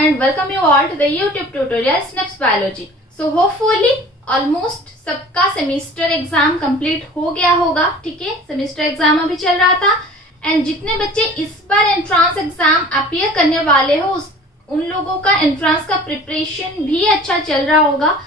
and welcome you all to the YouTube tutorial SNAPS Biology. So hopefully almost सबका semester exam complete हो गया होगा. ठीक है, सेमेस्टर एग्जाम अभी चल रहा था एंड जितने बच्चे इस बार एंट्रांस एग्जाम अपियर करने वाले हो उन लोगों का एंट्रांस का प्रिपरेशन भी अच्छा चल रहा होगा.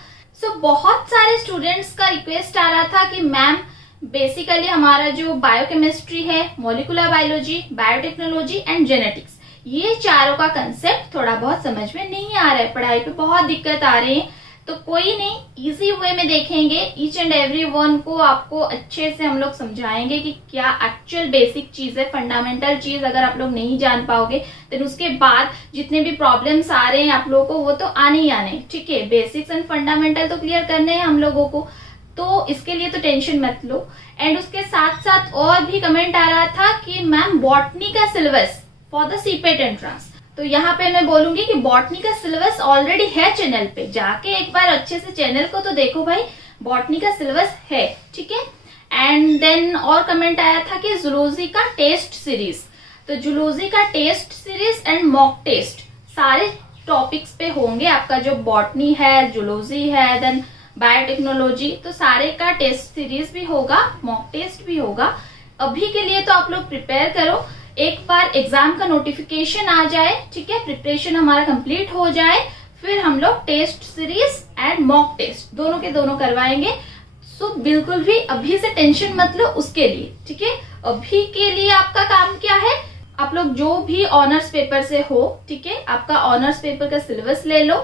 सो बहुत सारे स्टूडेंट्स का रिक्वेस्ट आ रहा था कि मैम बेसिकली हमारा जो बायोकेमिस्ट्री है, molecular biology, biotechnology and genetics, ये चारों का कंसेप्ट थोड़ा बहुत समझ में नहीं आ रहा है, पढ़ाई पे बहुत दिक्कत आ रही है. तो कोई नहीं, इजी वे में देखेंगे. ईच एंड एवरी वन को आपको अच्छे से हम लोग समझाएंगे कि क्या एक्चुअल बेसिक चीज है, फंडामेंटल चीज अगर आप लोग नहीं जान पाओगे तो उसके बाद जितने भी प्रॉब्लम्स आ रहे हैं आप लोगों को वो तो आने ही आने. ठीक है, बेसिक्स एंड फंडामेंटल तो क्लियर करने हैं हम लोगों को, तो इसके लिए तो टेंशन मत लो. एंड उसके साथ साथ और भी कमेंट आ रहा था कि मैम बॉटनी का syllabus for the CIPET entrance. तो यहाँ पे मैं बोलूंगी कि बॉटनी का सिलेबस ऑलरेडी है चैनल पे, जाके एक बार अच्छे से चैनल को तो देखो भाई, बॉटनी का सिलेबस है. ठीक है. एंड देन और कमेंट आया था कि जूलॉजी का टेस्ट सीरीज, तो जूलॉजी का test series and mock test सारे टॉपिक्स पे होंगे. आपका जो बॉटनी है, जूलॉजी है, देन बायोटेक्नोलॉजी, तो सारे का टेस्ट सीरीज भी होगा, मॉक टेस्ट भी होगा. अभी के लिए तो आप लोग प्रिपेयर करो, एक बार एग्जाम का नोटिफिकेशन आ जाए, ठीक है, प्रिपरेशन हमारा कंप्लीट हो जाए, फिर हम लोग test series and mock test दोनों के दोनों करवाएंगे. सो बिल्कुल भी अभी से टेंशन मत लो उसके लिए. ठीक है, अभी के लिए आपका काम क्या है, आप लोग जो भी ऑनर्स पेपर से हो, ठीक है, आपका ऑनर्स पेपर का सिलेबस ले लो,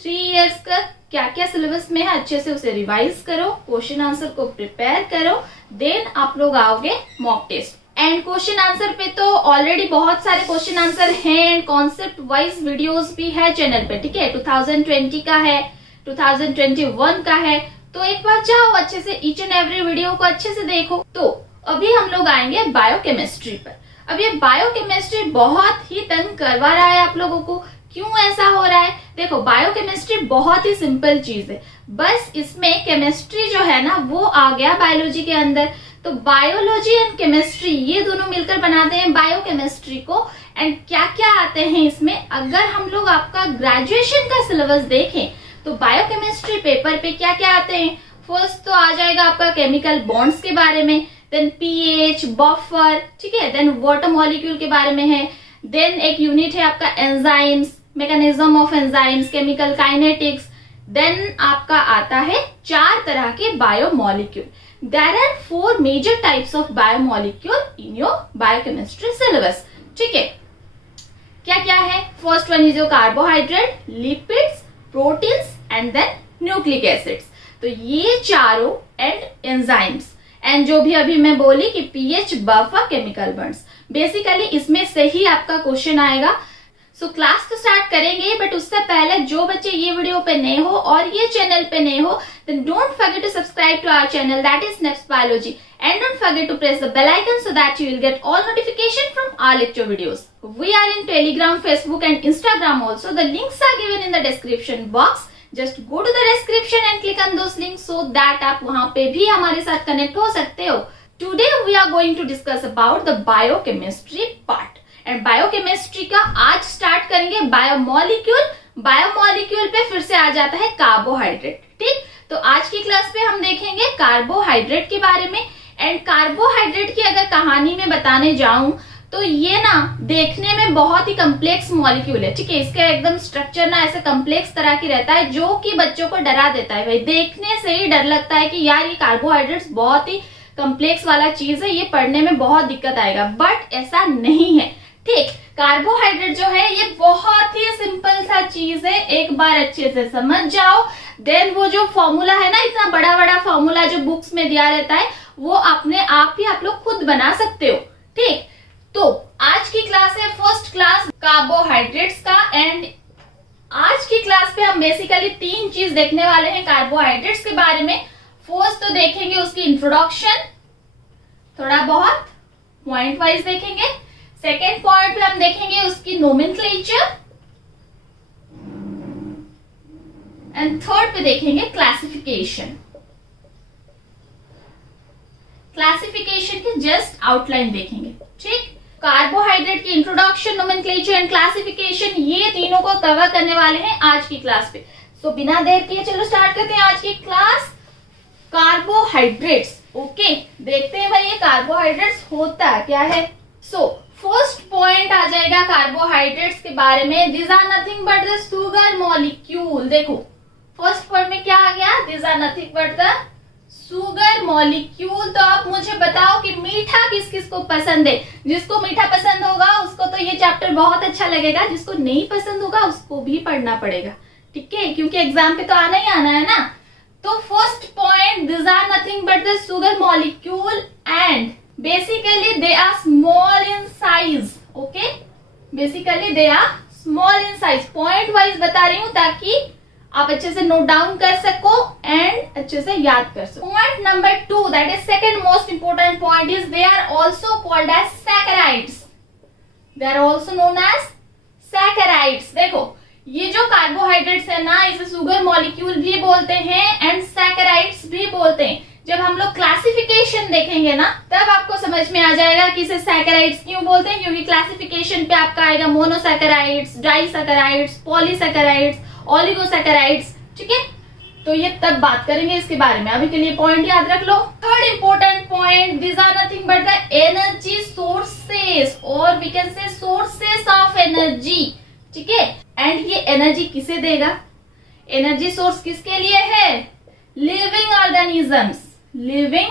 3 इयर्स का क्या क्या सिलेबस में है अच्छे से उसे रिवाइज करो, क्वेश्चन आंसर को प्रिपेयर करो, देन आप लोग आओगे mock test. And question answer पे तो ऑलरेडी बहुत सारे क्वेश्चन आंसर हैं एंड कॉन्सेप्ट वाइज वीडियोस भी है चैनल पे. ठीक है, 2020 का है, 2021 का है, तो एक बार जाओ अच्छे से ईच एंड एवरी वीडियो को अच्छे से देखो. तो अभी हम लोग आएंगे बायोकेमिस्ट्री पर. अब ये बायोकेमिस्ट्री बहुत ही तंग करवा रहा है आप लोगों को. क्यों ऐसा हो रहा है? देखो, बायोकेमिस्ट्री बहुत ही सिंपल चीज है, बस इसमें केमिस्ट्री जो है ना वो आ गया बायोलॉजी के अंदर. तो बायोलॉजी एंड केमिस्ट्री ये दोनों मिलकर बनाते हैं बायोकेमिस्ट्री को. एंड क्या क्या आते हैं इसमें, अगर हम लोग आपका ग्रेजुएशन का सिलेबस देखें तो बायोकेमिस्ट्री पेपर पे क्या क्या आते हैं. फर्स्ट तो आ जाएगा आपका केमिकल बॉन्ड्स के बारे में, देन पीएच, बफर, ठीक है, देन वाटर मॉलिक्यूल के बारे में है, देन एक यूनिट है आपका enzymes, mechanism of enzymes, chemical kinetics, then आपका आता है 4 तरह के biomolecule. There are 4 major types of biomolecule in your biochemistry syllabus. ठीक है, क्या क्या है? First one is your carbohydrate, lipids, proteins and then nucleic acids. तो ये चारों एंड एंजाइम्स एंड जो भी अभी मैं बोली कि pH, buffer, chemical bonds, basically इसमें से ही आपका क्वेश्चन आएगा. सो क्लास तो स्टार्ट करेंगे, बट उससे पहले जो बच्चे ये वीडियो पे नए हो और ये चैनल पे नए हो, then don't forget to subscribe to our channel, that is SNAPS Biology, and don't forget to press the bell icon so that you will get all notification from our lecture videos. We are in Telegram, Facebook and Instagram also. The links are given in the description box. Just go to the description and click on those links so that आप वहाँ पे भी हमारे साथ connect हो सकते हो. Today we are going to discuss about the biochemistry part. And biochemistry का आज स्टार्ट करेंगे बायोमॉलिक्यूल. बायोमॉलिक्यूल पे फिर से आ जाता है कार्बोहाइड्रेट. ठीक, तो आज की क्लास पे हम देखेंगे कार्बोहाइड्रेट के बारे में. एंड कार्बोहाइड्रेट की अगर कहानी में बताने जाऊं तो ये ना देखने में बहुत ही कम्प्लेक्स मॉलिक्यूल है. ठीक है, इसका एकदम स्ट्रक्चर ना ऐसे कम्प्लेक्स तरह की रहता है जो कि बच्चों को डरा देता है. भाई देखने से ही डर लगता है कि यार ये कार्बोहाइड्रेट्स बहुत ही कम्प्लेक्स वाला चीज है, ये पढ़ने में बहुत दिक्कत आएगा, बट ऐसा नहीं है. ठीक, कार्बोहाइड्रेट जो है ये बहुत ही सिंपल सा चीज है, एक बार अच्छे से समझ जाओ. देन वो जो फॉर्मूला है ना, इतना बड़ा बड़ा फॉर्मूला जो बुक्स में दिया रहता है, वो अपने आप ही आप लोग खुद बना सकते हो. ठीक, तो आज की क्लास है फर्स्ट क्लास कार्बोहाइड्रेट्स का. एंड आज की क्लास पे हम बेसिकली 3 चीज देखने वाले हैं कार्बोहाइड्रेट्स के बारे में. फर्स्ट तो देखेंगे उसकी इंट्रोडक्शन, थोड़ा बहुत पॉइंट वाइज देखेंगे. सेकेंड पॉइंट पे हम देखेंगे उसकी नोमेनक्लेचर एंड थर्ड पे देखेंगे क्लासिफिकेशन. क्लासिफिकेशन की जस्ट आउटलाइन देखेंगे. ठीक, कार्बोहाइड्रेट की इंट्रोडक्शन, नोमेनक्लेचर एंड क्लासिफिकेशन, ये तीनों को कवर करने वाले हैं आज की क्लास पे। सो बिना देर किए चलो स्टार्ट करते हैं आज की क्लास। कार्बोहाइड्रेट्स, ओके, देखते हैं भाई ये कार्बोहाइड्रेट्स होता क्या है। सो फर्स्ट पॉइंट आ जाएगा कार्बोहाइड्रेट्स के बारे में, these are nothing but the sugar molecule. देखो फर्स्ट पॉइंट में क्या आ गया, these are nothing but the sugar molecule. तो आप मुझे बताओ कि मीठा किस किस को पसंद है। जिसको मीठा पसंद होगा उसको तो ये चैप्टर बहुत अच्छा लगेगा, जिसको नहीं पसंद होगा उसको भी पढ़ना पड़ेगा, ठीक है, क्योंकि एग्जाम पे तो आना ही आना है ना। तो first point, this are nothing but the sugar molecule and basically they are small in size. Okay, basically they are small in size. Point wise बता रही हूं ताकि आप अच्छे से नोट डाउन कर सको एंड अच्छे से याद कर सको। Point number 2, that is second most important point, is they are also called as saccharides. They are also known as saccharides. देखो ये जो कार्बोहाइड्रेट्स है ना, इसे शुगर मॉलिक्यूल भी बोलते हैं एंड सैकराइड्स भी बोलते हैं। जब हम लोग क्लासिफिकेशन देखेंगे ना तब आपको समझ में आ जाएगा कि इसे सैकराइड्स क्यों बोलते हैं, क्योंकि क्लासिफिकेशन पे आपका आएगा मोनोसैकराइड्स, डाइसैकराइड्स, पॉलीसैकराइड्स, ओलिगोसैकराइड्स, ठीक है। तो ये तब बात करेंगे इसके बारे में, अभी के लिए पॉइंट याद रख लो। Third important point, these are nothing but the energy sources, और we can say sources of energy, ठीक है। एंड ये एनर्जी किसे देगा, एनर्जी सोर्स किसके लिए है, living organisms. Living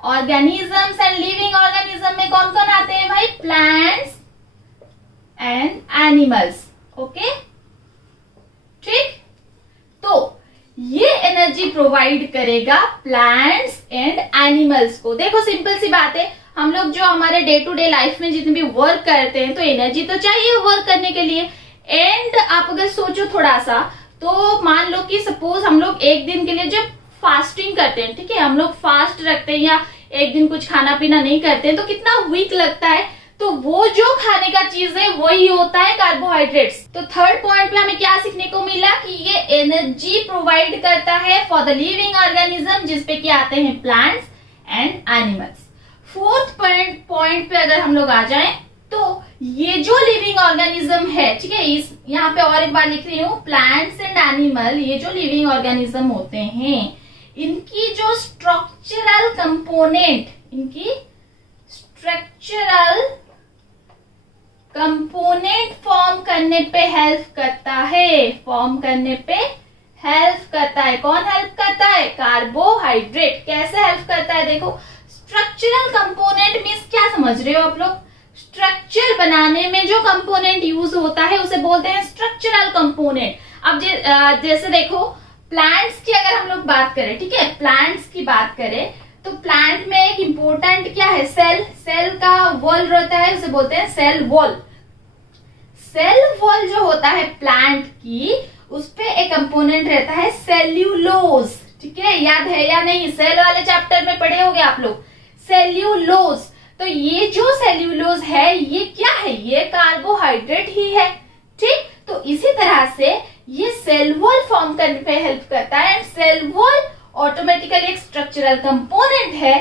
organisms and living organism में कौन कौन आते हैं भाई, प्लांट्स एंड एनिमल्स, ओके, ठीक। तो ये एनर्जी प्रोवाइड करेगा प्लांट्स एंड एनिमल्स को। देखो सिंपल सी बात है, हम लोग जो हमारे डे टू डे लाइफ में जितने भी वर्क करते हैं तो एनर्जी तो चाहिए वर्क करने के लिए। एंड आप अगर सोचो थोड़ा सा, तो मान लो कि सपोज हम लोग एक दिन के लिए जब फास्टिंग करते हैं, ठीक है, हम लोग फास्ट रखते हैं या एक दिन कुछ खाना पीना नहीं करते हैं तो कितना वीक लगता है। तो वो जो खाने का चीज है वही होता है कार्बोहाइड्रेट्स। तो थर्ड पॉइंट पे हमें क्या सीखने को मिला कि ये एनर्जी प्रोवाइड करता है फॉर द लिविंग ऑर्गेनिज्म, जिसपे क्या आते हैं plants and animals. Fourth point पे अगर हम लोग आ जाएं तो ये जो लिविंग ऑर्गेनिज्म है, ठीक है, इस यहाँ पे और एक बार लिख रही हूँ, प्लांट्स एंड एनिमल, ये जो लिविंग ऑर्गेनिज्म होते हैं इनकी जो स्ट्रक्चरल कंपोनेंट, इनकी स्ट्रक्चरल कंपोनेंट फॉर्म करने पे हेल्प करता है, फॉर्म करने पे हेल्प करता है। कौन हेल्प करता है, कार्बोहाइड्रेट। कैसे हेल्प करता है, देखो स्ट्रक्चरल कंपोनेंट मीन्स क्या समझ रहे हो आप लोग, स्ट्रक्चर बनाने में जो कंपोनेंट यूज होता है उसे बोलते हैं स्ट्रक्चरल कंपोनेंट। अब जैसे देखो प्लांट्स की अगर हम लोग बात करें, ठीक है, प्लांट्स की बात करें तो प्लांट में एक इंपॉर्टेंट क्या है, सेल। सेल का वॉल रहता है, उसे बोलते हैं सेल वॉल। सेल वॉल जो होता है प्लांट की, उस पे एक कंपोनेंट रहता है सेल्यूलोज, ठीक है, याद है या नहीं, सेल वाले चैप्टर में पढ़े होंगे आप लोग, सेल्यूलोज। तो ये जो सेल्यूलोज है ये क्या है, ये कार्बोहाइड्रेट ही है, ठीक। तो इसी तरह से ये सेल वॉल फॉर्म करने पे हेल्प करता है एंड सेल वॉल ऑटोमेटिकली एक स्ट्रक्चरल कंपोनेंट है।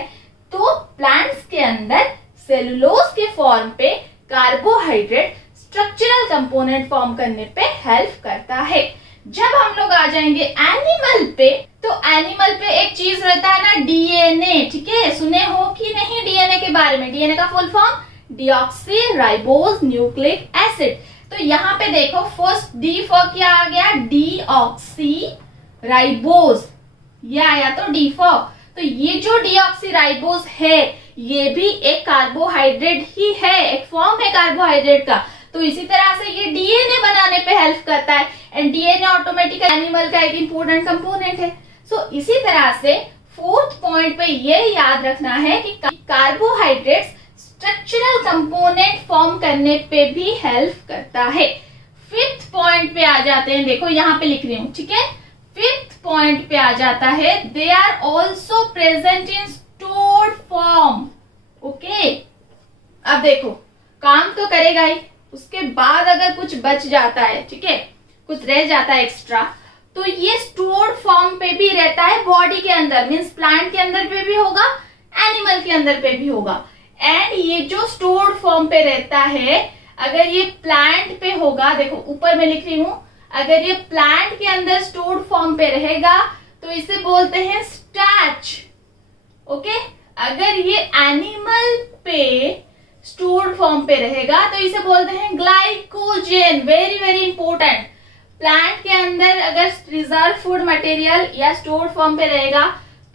तो प्लांट्स के अंदर सेलुलोज के फॉर्म पे कार्बोहाइड्रेट स्ट्रक्चरल कंपोनेंट फॉर्म करने पे हेल्प करता है। जब हम लोग आ जाएंगे एनिमल पे, तो एनिमल पे एक चीज रहता है ना, डीएनए, ठीक है, सुने हो कि नहीं डीएनए के बारे में। डीएनए का full form deoxy ribose nucleic acid. तो यहाँ पे देखो फर्स्ट डी फॉर क्या आ गया, डीऑक्सी राइबोज, ये आया तो डी फॉर। तो ये जो डीऑक्सी राइबोज है ये भी एक कार्बोहाइड्रेट ही है, एक फॉर्म है कार्बोहाइड्रेट का। तो इसी तरह से ये डीएनए बनाने पे हेल्प करता है एंड डीएनए ऑटोमेटिकली एनिमल का एक इंपॉर्टेंट कंपोनेंट है। सो इसी तरह से फोर्थ पॉइंट पे ये याद रखना है कि कार्बोहाइड्रेट्स स्ट्रक्चरल कंपोनेंट फॉर्म करने पे भी हेल्प करता है। फिफ्थ पॉइंट पे आ जाते हैं, देखो यहाँ पे लिख रही हूँ, ठीक है, फिफ्थ पॉइंट पे आ जाता है, they are also present in stored form. Okay, अब देखो काम तो करेगा ही, उसके बाद अगर कुछ बच जाता है, ठीक है, कुछ रह जाता है एक्स्ट्रा, तो ये स्टोर्ड फॉर्म पे भी रहता है बॉडी के अंदर, मीन्स प्लांट के अंदर पे भी होगा, एनिमल के अंदर पे भी होगा। एंड ये जो स्टोर्ड फॉर्म पे रहता है, अगर ये प्लांट पे होगा, देखो ऊपर मैं लिख रही हूं, अगर ये प्लांट के अंदर स्टोर्ड फॉर्म पे रहेगा तो इसे बोलते हैं स्टार्च। ओके, अगर ये एनिमल पे स्टोर्ड फॉर्म पे रहेगा तो इसे बोलते हैं glycogen. Very very important. Plant के अंदर अगर रिजर्व फूड मटेरियल या स्टोर्ड फॉर्म पे रहेगा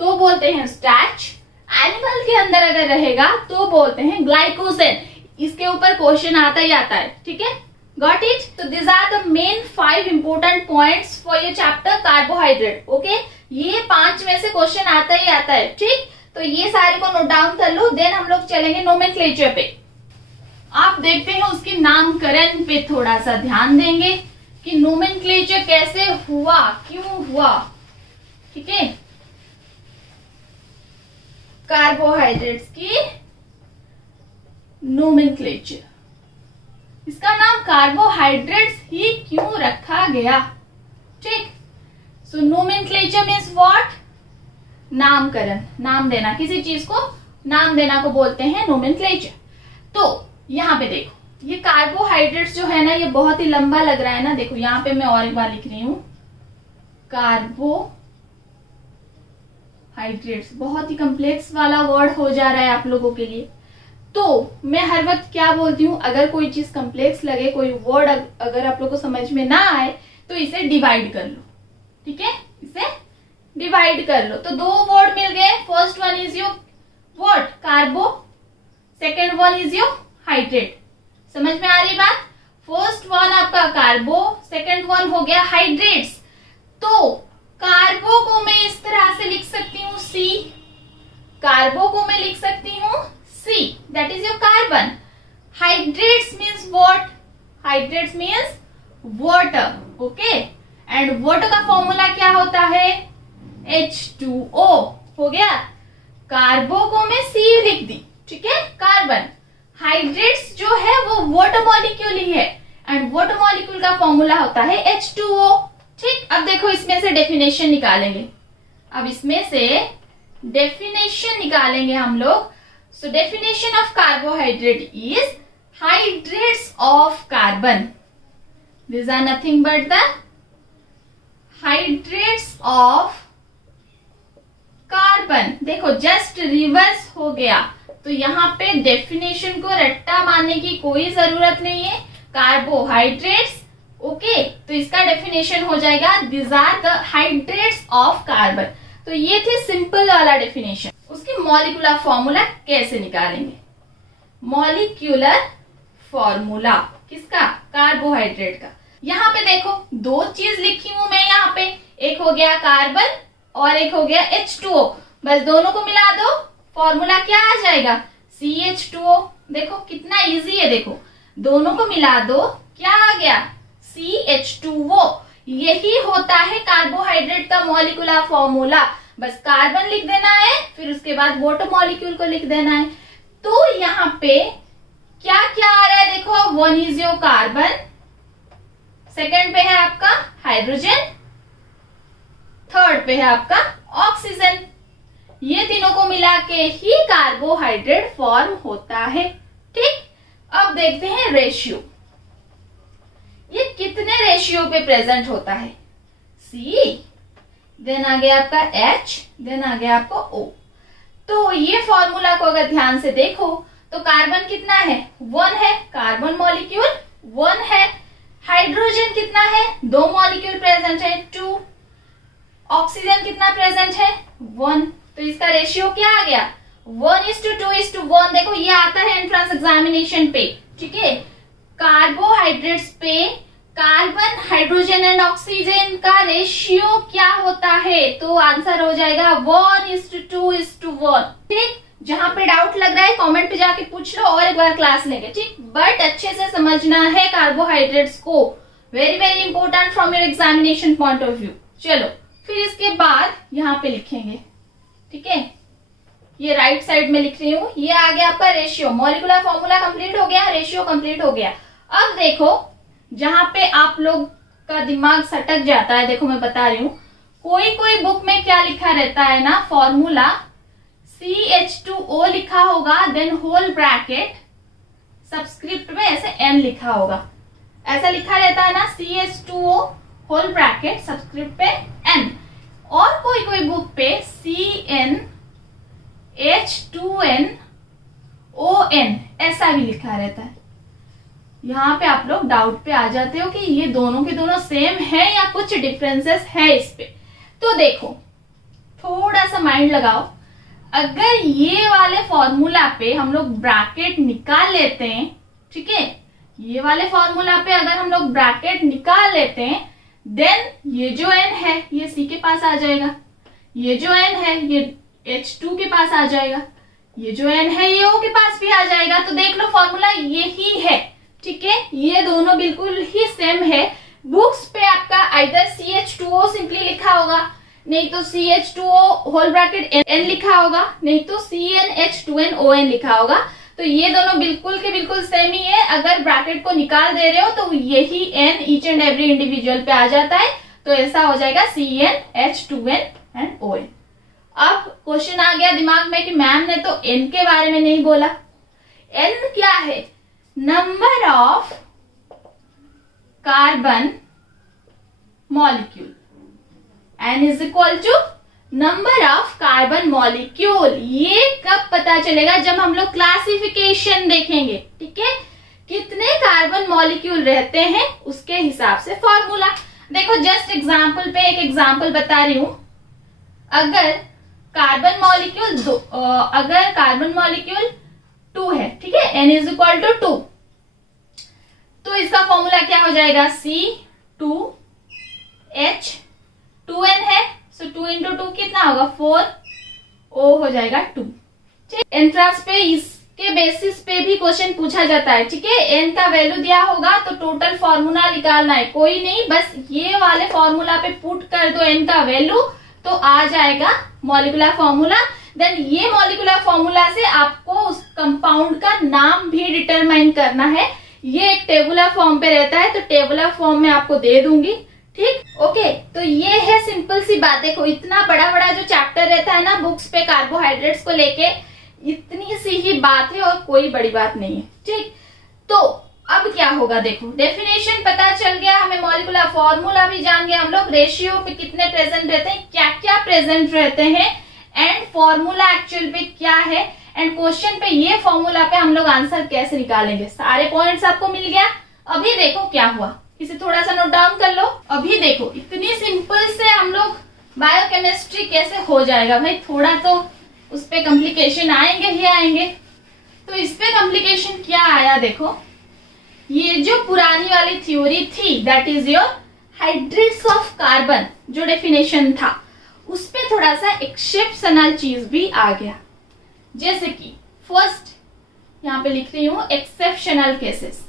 तो बोलते हैं स्टार्च, एनिमल के अंदर अगर रहेगा तो बोलते हैं ग्लाइकोजन। इसके ऊपर क्वेश्चन आता ही आता है, ठीक है, गॉट इट। तो this are the main 5 important points for your chapter carbohydrate. Okay, ये 5 में से क्वेश्चन आता ही आता है, ठीक। तो ये सारे को नोट डाउन कर लो, देन हम लोग चलेंगे नोमेनक्लेचर पे। आप देखते हैं उसके नामकरण पे थोड़ा सा ध्यान देंगे कि नोमेनक्लेचर कैसे हुआ, क्यों हुआ, ठीक है। कार्बोहाइड्रेट्स की नोमेनक्लेचर, इसका नाम कार्बोहाइड्रेट्स ही क्यों रखा गया, ठीक। सो नोमेनक्लेचर मीन्स व्हाट, नामकरण, नाम देना, किसी चीज को नाम देना को बोलते हैं नोमेनक्लेचर। तो यहाँ पे देखो, ये कार्बोहाइड्रेट्स जो है ना, ये बहुत ही लंबा लग रहा है ना, देखो यहाँ पे मैं और एक बार लिख रही हूं, कार्बोहाइड्रेट्स, बहुत ही कॉम्प्लेक्स वाला वर्ड हो जा रहा है आप लोगों के लिए। तो मैं हर वक्त क्या बोलती हूँ, अगर कोई चीज कॉम्प्लेक्स लगे, कोई वर्ड अगर आप लोग को समझ में ना आए तो इसे डिवाइड कर लो, ठीक है, इसे डिवाइड कर लो। तो 2 वर्ड मिल गए, first one is your what, कार्बो, second one is your hydrate. समझ में आ रही बात, फर्स्ट वन आपका कार्बो, सेकेंड वन हो गया हाइड्रेट्स। तो कार्बो को मैं इस तरह से लिख सकती हूँ सी, कार्बो को मैं लिख सकती हूँ C, that is your carbon. Hydrates means what, hydrates means water, okay, and water का फॉर्मूला क्या होता है, H2O, हो गया। कार्बो को मैं C लिख दी, ठीक है, कार्बन। हाइड्रेट्स जो है वो वाटर मॉलिक्यूल ही है, एंड वाटर मॉलिक्यूल का फॉर्मूला होता है H2O, ठीक। अब देखो इसमें से डेफिनेशन निकालेंगे, अब इसमें से डेफिनेशन निकालेंगे हम लोग। So definition of carbohydrate is hydrates of carbon, these are nothing but the hydrates of carbon. देखो जस्ट रिवर्स हो गया, तो यहाँ पे डेफिनेशन को रट्टा मारने की कोई जरूरत नहीं है, कार्बोहाइड्रेट्स, ओके, तो इसका डेफिनेशन हो जाएगा this are the hydrates of carbon. तो ये थे सिंपल वाला डेफिनेशन। उसकी मॉलिक्यूलर फॉर्मूला कैसे निकालेंगे, मॉलिक्यूलर फॉर्मूला किसका, कार्बोहाइड्रेट का। यहाँ पे देखो 2 चीज लिखी हूं मैं यहाँ पे, एक हो गया कार्बन और एक हो गया H2O, बस दोनों को मिला दो, फॉर्मूला क्या आ जाएगा, CH2O। देखो कितना इजी है, देखो दोनों को मिला दो, क्या आ गया, CH2O। यही होता है कार्बोहाइड्रेट का मॉलिक्यूलर फॉर्मूला, बस कार्बन लिख देना है, फिर उसके बाद वाटर मॉलिक्यूल को लिख देना है। तो यहाँ पे क्या क्या आ रहा है, देखो 1 इज योर कार्बन, सेकेंड पे है आपका हाइड्रोजन, थर्ड पे है आपका ऑक्सीजन। ये तीनों को मिला के ही कार्बोहाइड्रेट फॉर्म होता है, ठीक। अब देखते हैं रेशियो, ये कितने रेशियो पे प्रेजेंट होता है, C, देन आ गया आपका H, देन आ गया आपका O। तो ये फॉर्मूला को अगर ध्यान से देखो तो कार्बन कितना है, 1 है, कार्बन मॉलिक्यूल 1 है, हाइड्रोजन कितना है, 2 मॉलिक्यूल प्रेजेंट है 2, ऑक्सीजन कितना प्रेजेंट है 1। तो इसका रेशियो क्या आ गया, 1:2:1। देखो ये आता है एंट्रेंस एग्जामिनेशन पे, ठीक है। कार्बोहाइड्रेट्स पे कार्बन, हाइड्रोजन एंड ऑक्सीजन का रेशियो क्या होता है, तो आंसर हो जाएगा 1:2:1, ठीक। जहां पे डाउट लग रहा है कमेंट पे जाके पूछ लो, और एक बार क्लास लेंगे, ठीक। बट अच्छे से समझना है कार्बोहाइड्रेट्स को, very very important from your examination point of view. चलो फिर इसके बाद यहाँ पे लिखेंगे, ठीक है, ये राइट साइड में लिख रही हूँ, ये आ गया आपका रेशियो, मॉलिक्यूलर फॉर्मूला कंप्लीट हो गया, रेशियो कंप्लीट हो गया। अब देखो जहां पे आप लोग का दिमाग सटक जाता है, देखो मैं बता रही हूँ, कोई कोई बुक में क्या लिखा रहता है ना, फॉर्मूला CH2O लिखा होगा, देन होल ब्रैकेट सबस्क्रिप्ट में ऐसे N लिखा होगा, ऐसा लिखा रहता है ना, CH2O होल ब्रैकेट सबस्क्रिप्ट पे N। और कोई कोई बुक पे CnH2nOn ऐसा भी लिखा रहता है। यहाँ पे आप लोग डाउट पे आ जाते हो कि ये दोनों के दोनों सेम है या कुछ डिफरेंसेस है इस पे। तो देखो, थोड़ा सा माइंड लगाओ, अगर ये वाले फॉर्मूला पे हम लोग ब्रैकेट निकाल लेते हैं, ठीक है, ये वाले फॉर्मूला पे अगर हम लोग ब्रैकेट निकाल लेते हैं, देन ये जो n है ये C के पास आ जाएगा, ये जो n है ये H2 के पास आ जाएगा, ये जो n है ये O के पास भी आ जाएगा। तो देख लो फॉर्मूला यही है, ठीक है, ये दोनों बिल्कुल ही सेम है। बुक्स पे आपका आइदर CH2O सिंपली लिखा होगा, नहीं तो CH2O होल ब्रैकेट N लिखा होगा, नहीं तो CnH2nOn लिखा होगा। तो ये दोनों बिल्कुल के बिल्कुल सेम ही है। अगर ब्रैकेट को निकाल दे रहे हो तो यही N each and every individual पे आ जाता है, तो ऐसा हो जाएगा CnH2nOn। अब क्वेश्चन आ गया दिमाग में कि मैम ने तो N के बारे में नहीं बोला। N क्या है? Number of carbon molecule. N is equal to number of carbon molecule. ये कब पता चलेगा? जब हम लोग क्लासिफिकेशन देखेंगे, ठीक है, कितने कार्बन मॉलिक्यूल रहते हैं उसके हिसाब से फॉर्मूला। देखो जस्ट एग्जांपल पे एक एग्जांपल बता रही हूं। अगर कार्बन मॉलिक्यूल 2 है, ठीक है, N इज इक्वल टू 2, तो इसका फॉर्मूला क्या हो जाएगा? C2H2N है, सो 2 इंटू 2 कितना होगा? 4, O हो जाएगा 2। एंट्रेंस पे इसके बेसिस पे भी क्वेश्चन पूछा जाता है, ठीक है। N का वैल्यू दिया होगा तो टोटल फॉर्मूला निकालना है, कोई नहीं, बस ये वाले फॉर्मूला पे पुट कर दो N का वैल्यू तो आ जाएगा मॉलिक्यूलर फॉर्मूला। देन ये मॉलिक्यूलर फॉर्मूला से आपको उस कंपाउंड का नाम भी डिटरमाइन करना है। ये एक टेबुलर फॉर्म पे रहता है, तो टेबुलर फॉर्म में आपको दे दूंगी, ठीक, ओके। तो ये है सिंपल सी बात। देखो इतना बड़ा बड़ा जो चैप्टर रहता है ना बुक्स पे कार्बोहाइड्रेट्स को लेके, इतनी सी ही बात है और कोई बड़ी बात नहीं है, ठीक। तो अब क्या होगा? देखो डेफिनेशन पता चल गया, हमें मॉलिक्यूलर फॉर्मूला भी जान गए हम लोग, रेशियो पे कितने प्रेजेंट रहते हैं, क्या क्या प्रेजेंट रहते हैं, एंड फॉर्मूला एक्चुअल पे क्या है, एंड क्वेश्चन पे ये फॉर्मूला पे हम लोग आंसर कैसे निकालेंगे, सारे पॉइंट्स आपको मिल गया। अभी देखो क्या हुआ, इसे थोड़ा सा नोट डाउन कर लो। अभी देखो इतनी सिंपल से हम लोग बायोकेमिस्ट्री कैसे हो जाएगा भाई, थोड़ा तो उस पे कॉम्प्लिकेशन आएंगे ही आएंगे। तो इस पे कॉम्प्लिकेशन क्या आया? देखो ये जो पुरानी वाली थ्योरी थी, that is your hydrates of carbon, जो डेफिनेशन था, उस पे थोड़ा सा एक्सेप्शनल चीज भी आ गया। जैसे कि फर्स्ट यहां पे लिख रही हूं एक्सेप्शनल केसेस।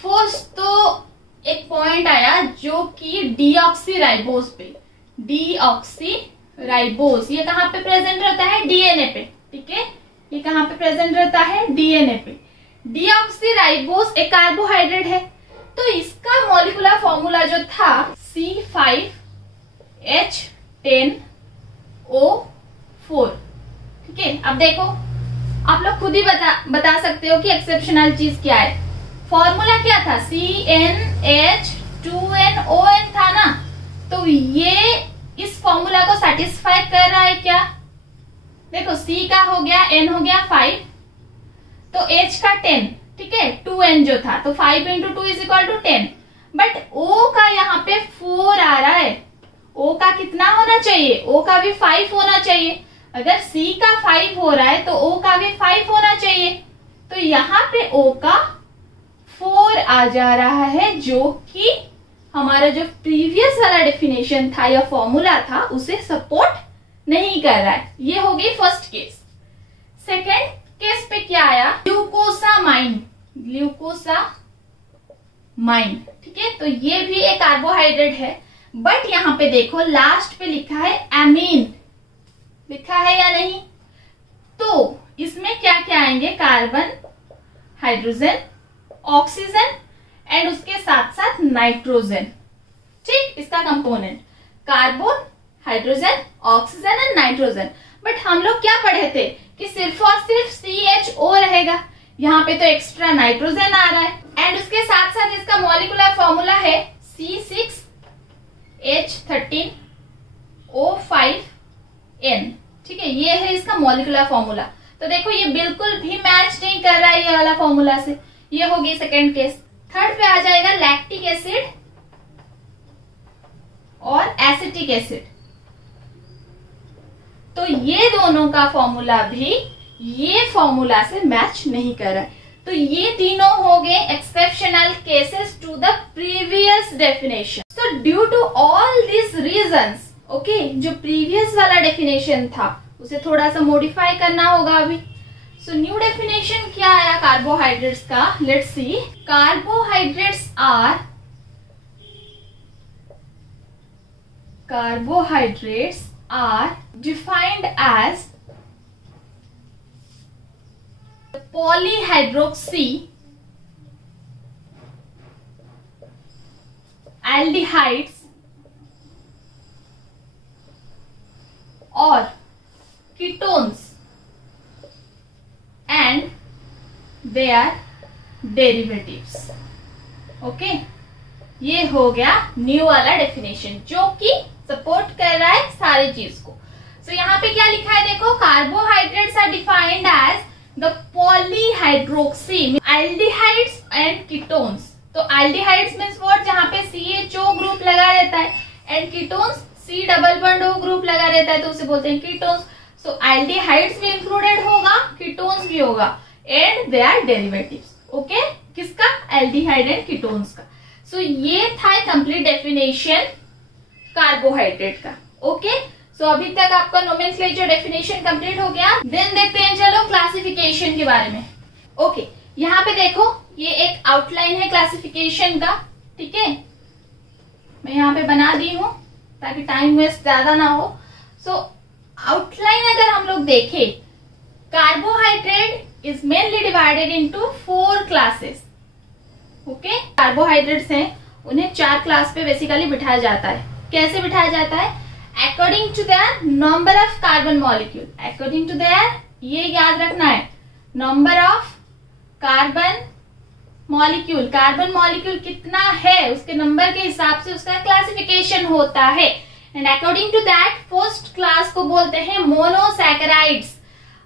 फर्स्ट तो एक पॉइंट आया जो कि डीऑक्सीराइबोज पे, डीऑक्सीराइबोज ये कहां पे प्रेजेंट रहता है? डीएनए पे, ठीक है, ये कहां पे प्रेजेंट रहता है? डीएनए पे। डीऑक्सीराइबोज एक कार्बोहाइड्रेट है, तो इसका मॉलिक्यूलर फॉर्मूला जो था C5H10O4, ठीक है। अब देखो आप लोग खुद ही बता सकते हो कि एक्सेप्शनल चीज क्या है। फॉर्मूला क्या था? CnH2nOn था ना, तो ये इस फॉर्मूला को सेटिस्फाई कर रहा है क्या? देखो C का हो गया, N हो गया 5, तो H का 10, ठीक है, 2N जो था, तो 5 into 2 is equal to 10। But O का यहाँ पे 4 आ रहा है, O का कितना होना चाहिए? O का भी 5 होना चाहिए। अगर C का 5 हो रहा है तो O का भी 5 होना चाहिए, तो यहाँ पे O का 4 आ जा रहा है, जो कि हमारा जो प्रीवियस वाला डेफिनेशन था या फॉर्मूला था उसे सपोर्ट नहीं कर रहा है। ये हो गई फर्स्ट केस। सेकेंड केस पे क्या आया? ग्लूकोसामाइन, ठीक है, तो ये भी एक कार्बोहाइड्रेट है, बट यहाँ पे देखो लास्ट पे लिखा है एमीन, लिखा है या नहीं? तो इसमें क्या क्या आएंगे? कार्बन, हाइड्रोजन, ऑक्सीजन एंड उसके साथ साथ नाइट्रोजन, ठीक, इसका component carbon, hydrogen, oxygen and nitrogen. But हम लोग क्या पढ़े थे कि सिर्फ और सिर्फ CHO रहेगा, यहाँ पे तो एक्स्ट्रा नाइट्रोजन आ रहा है। एंड उसके साथ साथ इसका मॉलिक्यूलर फॉर्मूला है C6H13O5N। ठीक है, ये है इसका मॉलिक्यूलर फॉर्मूला। तो देखो ये बिल्कुल भी मैच नहीं कर रहा है ये वाला फॉर्मूला से। ये होगी सेकेंड केस। थर्ड पे आ जाएगा लैक्टिक एसिड और एसिटिक एसिड। तो ये दोनों का फॉर्मूला भी ये फॉर्मूला से मैच नहीं कर रहा है। तो ये तीनों हो गए exceptional cases to the previous definition. So due to all this reasons, okay, जो प्रीवियस वाला डेफिनेशन था उसे थोड़ा सा मॉडिफाई करना होगा अभी। सो न्यू डेफिनेशन क्या आया कार्बोहाइड्रेट्स का, let's see. Carbohydrates are defined as polyhydroxy aldehydes or ketones and their derivatives। Okay, ये हो गया न्यू वाला डेफिनेशन जो कि सपोर्ट कर रहा है सारी चीज को। सो यहाँ पे क्या लिखा है देखो, carbohydrates are defined as the polyhydroxy aldehydes and ketones। तो aldehydes means what, जहाँ पे CHO ग्रुप लगा रहता है, and ketones C double bond O group लगा रहता है, तो उसे बोलते हैं ketones। So aldehydes भी इंक्लूडेड होगा, ketones भी होगा, and their derivatives। ओके, किसका, aldehyde and ketones का। So ये था कंप्लीट डेफिनेशन कार्बोहाइड्रेट का। ओके, सो अभी तक आपका नोमेनक्लेचर डेफिनेशन कंप्लीट हो गया। देन देखते हैं चलो क्लासिफिकेशन के बारे में। ओके, यहाँ पे देखो ये एक आउटलाइन है क्लासिफिकेशन का। ठीक है, मैं यहाँ पे बना दी हूँ ताकि टाइम वेस्ट ज्यादा ना हो। सो आउटलाइन अगर हम लोग देखें, carbohydrate is mainly divided into 4 classes. Okay, carbohydrates हैं, उन्हें 4 क्लास पे बेसिकली बिठाया जाता है। कैसे बिठाया जाता है, according to their number of carbon molecule. According to their, ये याद रखना है, number of carbon molecule. Carbon molecule कितना है उसके नंबर के हिसाब से उसका क्लासिफिकेशन होता है। And according to that first class को बोलते हैं मोनोसैकेराइड्स।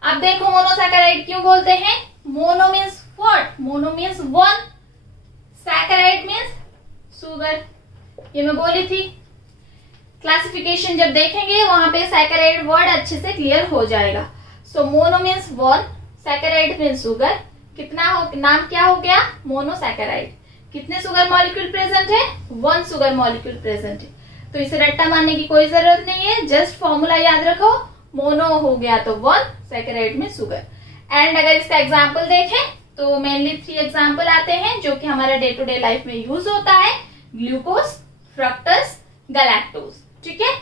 अब देखो मोनोसैकेराइड क्यों बोलते हैं, mono means what, mono means 1, saccharide means sugar. ये मैं बोली थी, क्लासिफिकेशन जब देखेंगे वहां पे सैकेराइड वर्ड अच्छे से क्लियर हो जाएगा। So mono means 1, saccharide means sugar. कितना हो, नाम क्या हो गया, मोनोसैकेराइड। कितने शुगर मॉलिक्यूल प्रेजेंट है, 1 शुगर मॉलिक्यूल प्रेजेंट है। तो इसे रट्टा मानने की कोई जरूरत नहीं है, जस्ट फॉर्मूला याद रखो, मोनो हो गया तो 1, सैकेराइड में शुगर। एंड अगर इसका एग्जाम्पल देखें तो मेनली 3 एग्जाम्पल आते हैं जो कि हमारे डे टू डे लाइफ में यूज होता है, ग्लूकोज, फ्रक्टोज, गैलेक्टोज। ठीक है,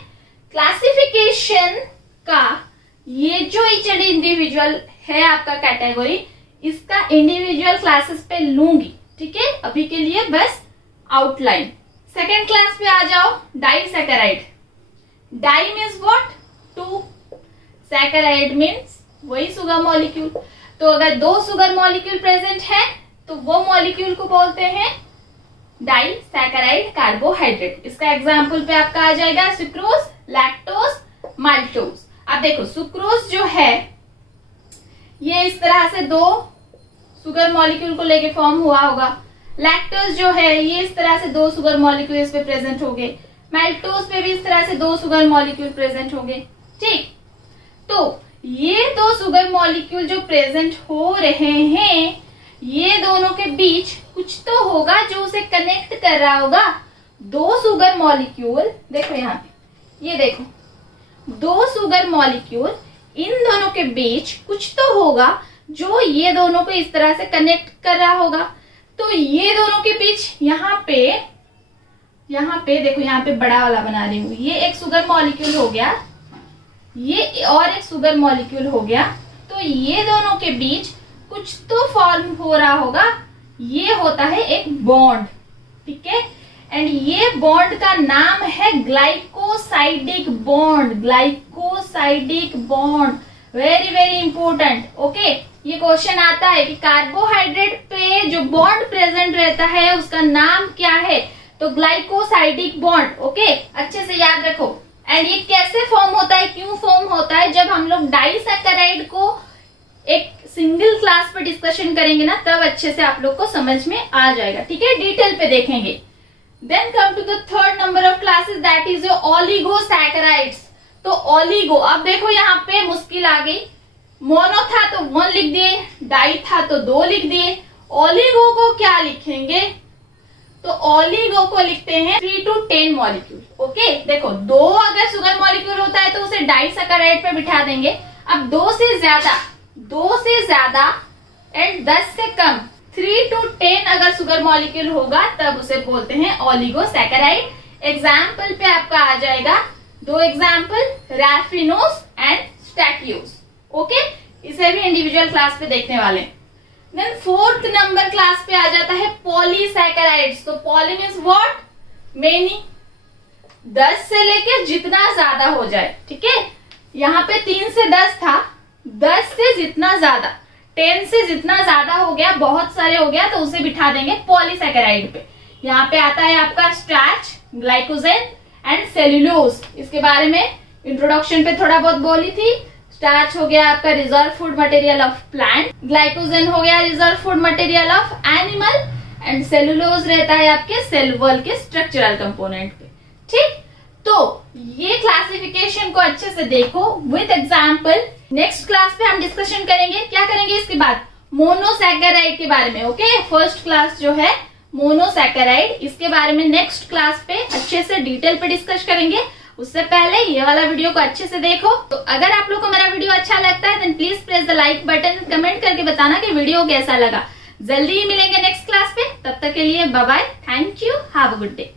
क्लासिफिकेशन का ये जो ईच एंड इंडिविजुअल है आपका कैटेगरी, इसका इंडिविजुअल क्लासेस पे लूंगी। ठीक है, अभी के लिए बस आउटलाइन। सेकेंड क्लास पे आ जाओ, disaccharide. Di means what, 2, saccharide means वही शुगर मॉलिक्यूल। तो अगर 2 शुगर मॉलिक्यूल प्रेजेंट है तो वो मॉलिक्यूल को बोलते हैं डाइसैकेराइड कार्बोहाइड्रेट। इसका एग्जाम्पल पे आपका आ जाएगा सुक्रोज, लैक्टोज, माल्टोज। अब देखो सुक्रोज जो है ये इस तरह से 2 शुगर मॉलिक्यूल को लेके फॉर्म हुआ होगा। लैक्टोज जो है ये इस तरह से 2 शुगर मॉलिक्यूल इस पे प्रेजेंट होंगे। माल्टोज पे भी इस तरह से 2 शुगर मॉलिक्यूल प्रेजेंट होंगे। ठीक, तो ये 2 शुगर मॉलिक्यूल जो प्रेजेंट हो रहे हैं, ये दोनों के बीच कुछ तो होगा जो उसे कनेक्ट कर रहा होगा। 2 शुगर मॉलिक्यूल, देखो यहाँ पे, ये देखो 2 शुगर मॉलिक्यूल, इन दोनों के बीच कुछ तो होगा जो ये दोनों को इस तरह से कनेक्ट कर रहा होगा। तो ये दोनों के बीच यहाँ पे देखो, यहाँ पे बड़ा वाला बना रही हूँ, ये एक शुगर मॉलिक्यूल हो गया, ये और एक शुगर मॉलिक्यूल हो गया। तो ये दोनों के बीच कुछ तो फॉर्म हो रहा होगा, ये होता है एक बॉन्ड। ठीक है, एंड ये बॉन्ड का नाम है glycosidic bond. Glycosidic bond very very important. Okay, ये क्वेश्चन आता है कि कार्बोहाइड्रेट पे जो बॉन्ड प्रेजेंट रहता है उसका नाम क्या है, तो ग्लाइकोसाइडिक बॉन्ड। ओके, अच्छे से याद रखो। एंड ये कैसे फॉर्म होता है, क्यों फॉर्म होता है, जब हम लोग डाइसैकेराइड को एक सिंगल क्लास पे डिस्कशन करेंगे ना, तब अच्छे से आप लोग को समझ में आ जाएगा। ठीक है, डिटेल पे देखेंगे। Then come to the third number of classes, that is your oligosaccharides. तो ओलिगो, अब देखो यहाँ पे मुश्किल आ गई। मोनो था तो 1 लिख दिए, डाई था तो 2 लिख दिए। ओलिगो को क्या लिखेंगे, तो ओलिगो को लिखते हैं 3 to 10 मॉलिक्यूल। ओके, देखो 2 अगर शुगर मॉलिक्यूल होता है तो उसे डाइसैकेराइड पे बिठा देंगे। अब 2 से ज्यादा एंड 10 से कम 3 to 10 अगर शुगर मॉलिक्यूल होगा तब उसे बोलते हैं ओलिगोसैकेराइड। एग्जाम्पल पे आपका आ जाएगा 2 एग्जाम्पल, रैफिनोस एंड स्टैकियोस। ओके, इसे भी इंडिविजुअल क्लास पे देखने वाले। देन फोर्थ नंबर क्लास पे आ जाता है पॉलीसैकेराइड्स। तो पॉली मीन्स व्हाट, मेनी, 10 से लेके जितना ज्यादा हो जाए। ठीक है, यहाँ पे 3 से 10 था, 10 से जितना ज्यादा, 10 से जितना ज्यादा हो गया, बहुत सारे हो गया, तो उसे बिठा देंगे पॉलीसैकेराइड पे। यहाँ पे आता है आपका स्टार्च, ग्लाइकोजेन एंड सेल्यूलोज। इसके बारे में इंट्रोडक्शन पे थोड़ा बहुत बोली थी। स्टार्च हो गया आपका reserve food material of plant, glycogen हो गया reserve food material of animal, and cellulose रहता है आपके सेल वॉल के स्ट्रक्चरल कंपोनेंट पे। ठीक, तो ये क्लासिफिकेशन को अच्छे से देखो विद एग्जाम्पल। नेक्स्ट क्लास पे हम डिस्कशन करेंगे, क्या करेंगे इसके बाद, मोनोसैकेराइड के बारे में। ओके, फर्स्ट क्लास जो है मोनोसैकेराइड, इसके बारे में नेक्स्ट क्लास पे अच्छे से डिटेल पे डिस्कस करेंगे। उससे पहले ये वाला वीडियो को अच्छे से देखो। तो अगर आप लोग को मेरा वीडियो अच्छा लगता है then please press the like button, comment करके बताना कि वीडियो कैसा लगा। जल्दी ही मिलेंगे नेक्स्ट क्लास पे, तब तक के लिए bye bye, thank you, have a good day.